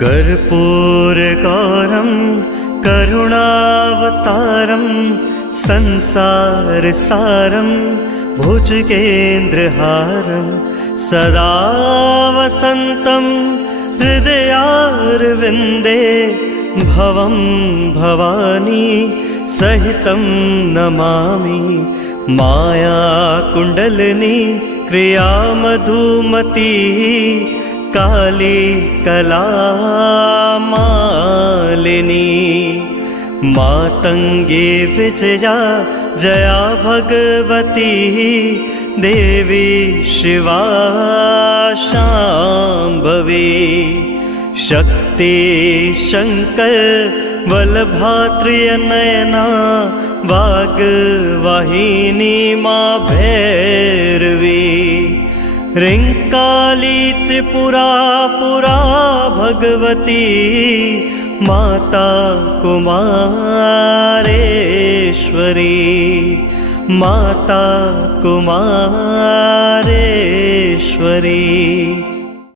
कर्पूरगौरं करुणावतारं संसारसारं भुजगेन्द्रहारं सदा वसन्तं हृदयारविन्दे भवं भवानी सहितं नमामि। मायाकुण्डलिनी क्रियामधुमती काली कलामालिनी मातङ्गी विजया जया भगवती देवी शिवा शाम्भवी। शक्ति शङ्कर वल्लभात्रिनयना वाग्वाहिनी मा भैरवी। ह्रीङ्काली त्रिपुरा पुरा भगवती माता कुमारेश्वरी माता कुमारेश्वरी।